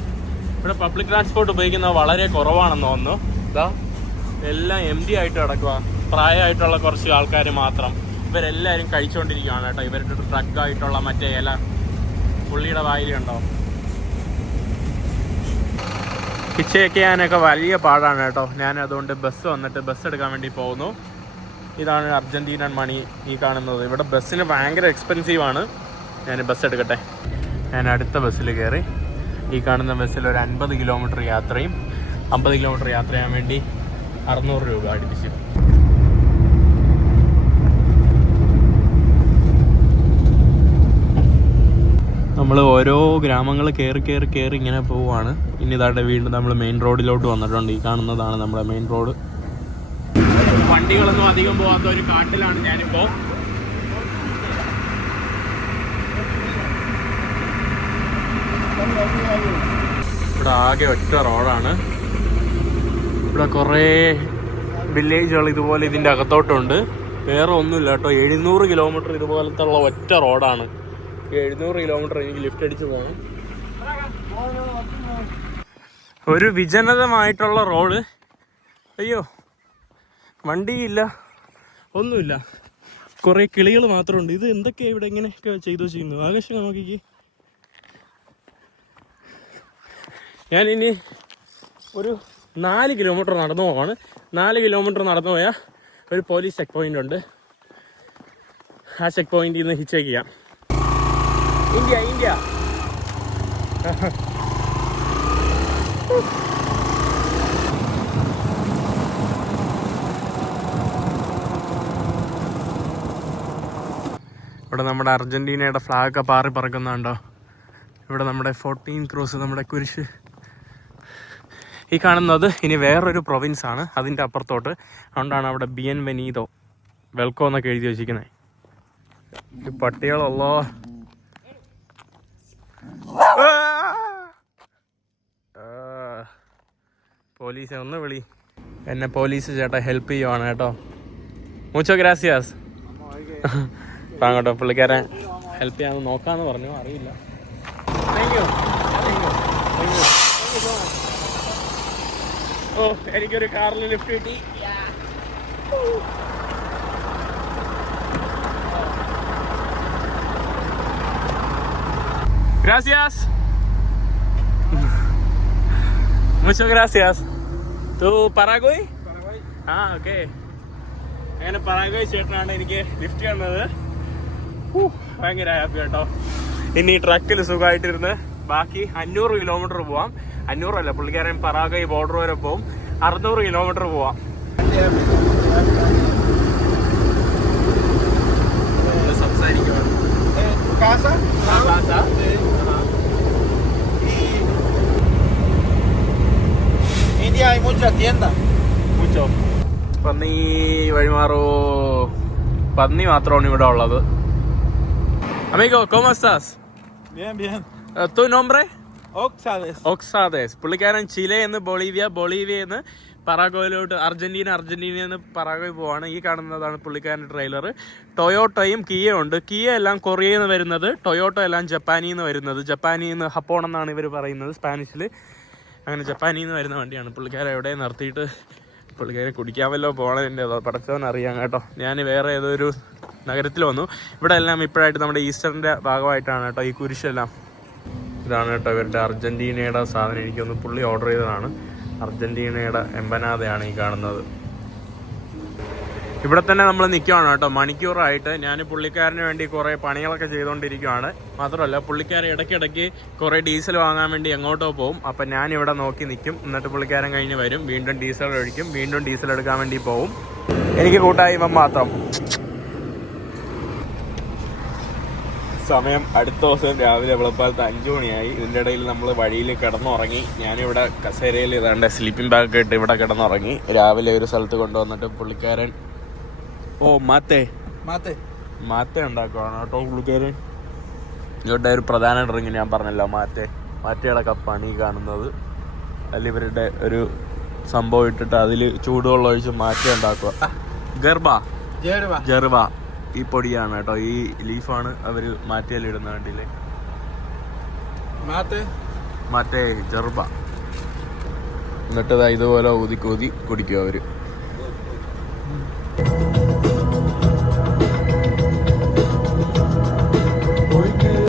ഇവിടെ പബ്ലിക് ട്രാൻസ്പോർട്ട് ഉപയോഗിക്കുന്നത് വളരെ കുറവാണെന്ന് തോന്നുന്നു. ഇതാ എല്ലാം എംപ്റ്റി ആയിട്ട് കിടക്കുക. പ്രായമായിട്ടുള്ള കുറച്ച് ആൾക്കാർ മാത്രം. ഇവരെല്ലാവരും കഴിച്ചുകൊണ്ടിരിക്കുകയാണ് കേട്ടോ. ഇവരുടെ ഡ്രഗായിട്ടുള്ള മറ്റേ ഇല പുള്ളിയുടെ വായിലുണ്ടോ. ഹിച്ചയ്ക്കാനൊക്കെ വലിയ പാടാണ് കേട്ടോ. ഞാൻ അതുകൊണ്ട് ബസ് വന്നിട്ട് ബസ് എടുക്കാൻ വേണ്ടി പോകുന്നു. ഇതാണ് അർജന്റീനൻ മണി ഈ കാണുന്നത്. ഇവിടെ ബസ്സിന് ഭയങ്കര എക്സ്പെൻസീവാണ്. ഞാൻ ബസ് എടുക്കട്ടെ. ഞാൻ അടുത്ത ബസ്സിൽ കയറി. ഈ കാണുന്ന ബസ്സിൽ ഒരു 50 കിലോമീറ്റർ യാത്രയും 50 കിലോമീറ്റർ യാത്ര ചെയ്യാൻ വേണ്ടി 600 രൂപ അടുപ്പിച്ച്. നമ്മൾ ഓരോ ഗ്രാമങ്ങൾ കയറി ഇങ്ങനെ പോവുകയാണ്. ഇനി ഇതാണ്ട് വീണ്ടും നമ്മൾ മെയിൻ റോഡിലോട്ട് വന്നിട്ടുണ്ട്. ഈ കാണുന്നതാണ് നമ്മുടെ മെയിൻ റോഡ്. വണ്ടികളൊന്നും അധികം പോകാത്ത ഒരു കാട്ടിലാണ് ഞാനിപ്പോൾ. ഇവിടെ ആകെ ഒറ്റ റോഡാണ്. ഇവിടെ കുറേ വില്ലേജുകൾ ഇതുപോലെ ഇതിൻ്റെ അകത്തോട്ടുണ്ട്. വേറെ ഒന്നുമില്ല കേട്ടോ. 700 കിലോമീറ്റർ ഇതുപോലത്തെ ഉള്ള ഒറ്റ റോഡാണ്. 700 കിലോമീറ്റർ എനിക്ക് ലിഫ്റ്റ് അടിച്ച് പോകണം. ഒരു വിജനതമായിട്ടുള്ള റോഡ്. അയ്യോ, വണ്ടിയില്ല, ഒന്നുമില്ല. കുറേ കിളികൾ മാത്രമുണ്ട്. ഇത് എന്തൊക്കെയാണ് ഇവിടെ ഇങ്ങനെയൊക്കെ ചെയ്തു ചെയ്യുന്നു. ആകർഷണം നോക്കിക്ക്. ഞാനിനി ഒരു 4 കിലോമീറ്റർ നടന്നു പോവാണ്. 4 കിലോമീറ്റർ നടന്നു പോയാൽ ഒരു പോലീസ് ചെക്ക് പോയിന്റ് ഉണ്ട്. ആ ചെക്ക് പോയിന്റിൽ നിന്ന് ഹിച്ചേക്ക് ചെയ്യാം. ഇന്ത്യ ഇവിടെ നമ്മുടെ അർജന്റീനയുടെ ഫ്ലാഗൊക്കെ പാറി പറക്കുന്നുണ്ടോ. ഇവിടെ നമ്മുടെ 14 ക്രോസ്, നമ്മുടെ കുരിശ്. ഈ കാണുന്നത് ഇനി വേറൊരു പ്രൊവിൻസ് ആണ്, അതിൻ്റെ അപ്പുറത്തോട്ട്. അതുകൊണ്ടാണ് അവിടെ ബിയൻവെനീതോ വെൽക്കോ എന്നൊക്കെ എഴുതി വെച്ചിരിക്കുന്നത്. ഈ പട്ടികളല്ലോ. പോലീസ് ഒന്ന് വിളി. എന്നെ പോലീസ് ചേട്ടാ ഹെൽപ്പ് ചെയ്യുവാണ് കേട്ടോ. മുച്ചോ ഗ്രാസിയാസ്. അപ്പം അങ്ങോട്ടോ പുള്ളിക്കാരൻ ഹെൽപ്പ് ചെയ്യാമെന്ന് നോക്കാമെന്ന് പറഞ്ഞു. അറിയില്ല. Thank you. ഓ, എനിക്കൊരു കാറിൽ ലിഫ്റ്റ് കിട്ടി. Gracias. Muchas gracias. ¿Tú Paraguay? Paraguay. Okay. അങ്ങനെ പരാഗ്വേ ചേട്ടനാണ് എനിക്ക് ലിഫ്റ്റ് ചെയ്യുന്നത്. ഭയങ്കര ഹാപ്പി കേട്ടോ. ഇനി ട്രക്കിൽ സുഖമായിട്ടിരുന്ന് ബാക്കി 500 കിലോമീറ്റർ പോവാം. 500 അല്ല, പുള്ളിക്കാരൻ പരാഗ്വേ ബോർഡർ വരെ പോവും. 600 കിലോമീറ്റർ പോവാം. സംസാരിക്കുവാണ്. ¿Tu casa? Y India hay muchas tiendas. പൂച്ചോ പന്നി വഴിമാറോ, പന്നി മാത്രമാണ് ഇവിടെ ഉള്ളത്. Amigo, ¿cómo estás? Bien, bien. ¿Tu nombre? Oxades. ഒക്സാദേസ്. പുള്ളിക്കാരൻ ചിലെ എന്ന് ബൊളീവിയ, ബൊളീവിയ എന്ന് പറാഗോയിലോട്ട്, അർജന്റീനയിൽ നിന്ന് പറാഗോയ് പോവാണ്. ഈ കാണുന്നതാണ് പുള്ളിക്കാരൻ്റെ ട്രെയിലർ. ടൊയോട്ടയും കിയയും ഉണ്ട്. കിയ എല്ലാം കൊറിയയിൽ നിന്ന് വരുന്നത്, ടൊയോട്ടോ എല്ലാം ജപ്പാനിൽ നിന്ന് വരുന്നത്. ജപ്പാനിൽ നിന്ന് ഹപ്പോൺ എന്നാണ് ഇവർ പറയുന്നത് സ്പാനിഷിൽ. അങ്ങനെ ജപ്പാനിൽ നിന്ന് വരുന്ന വണ്ടിയാണ്. പുള്ളിക്കാരെ എവിടെ നിർത്തിയിട്ട് പുള്ളിക്കാരെ കുടിക്കാൻ വല്ലോ പോകണതിൻ്റെ പടച്ചവൻ അറിയാം കേട്ടോ. ഞാൻ വേറെ ഏതൊരു നഗരത്തിൽ വന്നു. ഇവിടെ എല്ലാം ഇപ്പോഴായിട്ട് നമ്മുടെ ഈസ്റ്ററിൻ്റെ ഭാഗമായിട്ടാണ് കേട്ടോ ഈ കുരിശെല്ലാം. ഇതാണ് കേട്ടോ ഇവരുടെ അർജന്റീനയുടെ സാധനം. എനിക്കൊന്ന് പുള്ളി ഓർഡർ ചെയ്തതാണ്. അർജന്റീനയുടെ എംപനാദയാണ് ഈ കാണുന്നത്. ഇവിടെ തന്നെ നമ്മൾ നിൽക്കുവാണ് കേട്ടോ മണിക്കൂറായിട്ട്. ഞാൻ പുള്ളിക്കാരന് വേണ്ടി കുറേ പണികളൊക്കെ ചെയ്തുകൊണ്ടിരിക്കുകയാണ്. മാത്രമല്ല പുള്ളിക്കാരൻ ഇടയ്ക്കിടയ്ക്ക് കുറേ ഡീസൽ വാങ്ങാൻ വേണ്ടി എങ്ങോട്ടോ പോകും. അപ്പം ഞാനിവിടെ നോക്കി നിൽക്കും. എന്നിട്ട് പുള്ളിക്കാരൻ കഴിഞ്ഞ് വരും, വീണ്ടും ഡീസൽ ഒഴിക്കും, വീണ്ടും ഡീസൽ എടുക്കാൻ വേണ്ടി പോകും. എനിക്ക് കൂട്ടായി ഇവൻ മാത്രം. സമയം അടുത്ത ദിവസം രാവിലെ വെളുപ്പാലത്ത് 5 മണിയായി. ഇതിൻ്റെ ഇടയിൽ നമ്മൾ വഴിയിൽ കിടന്നുറങ്ങി. ഞാനിവിടെ കസേരയിൽ ഏതാണ്ട് സ്ലീപ്പിംഗ് ബാഗ് ഇട്ട് ഇവിടെ കിടന്നുറങ്ങി. രാവിലെ ഒരു സ്ഥലത്ത് കൊണ്ടുവന്നിട്ട് പുള്ളിക്കാരൻ മാത്തേ ഉണ്ടാക്കുവാണ് കേട്ടോ പുള്ളിക്കാരൻ. ഇവിടെ ഒരു പ്രധാന ഡ്രിങ്ക് ഞാൻ പറഞ്ഞല്ലോ, മാറ്റയുടെ കപ്പാണ് ഈ കാണുന്നത്. അതിൽ ഇവരുടെ ഒരു സംഭവം ഇട്ടിട്ട് അതിൽ ചൂടുവെള്ളം ഒഴിച്ച് മാറ്റ ഉണ്ടാക്കുക. ജെർബ ഈ പൊടിയാണ് കേട്ടോ, ഈ ലീഫാണ് അവർ മാറ്റയിലിടുന്ന കണ്ടില്ലേ. മാറ്റേ ജെർബ. എന്നിട്ട് ഇതുപോലെ ഊതി കുടിക്കും അവർ.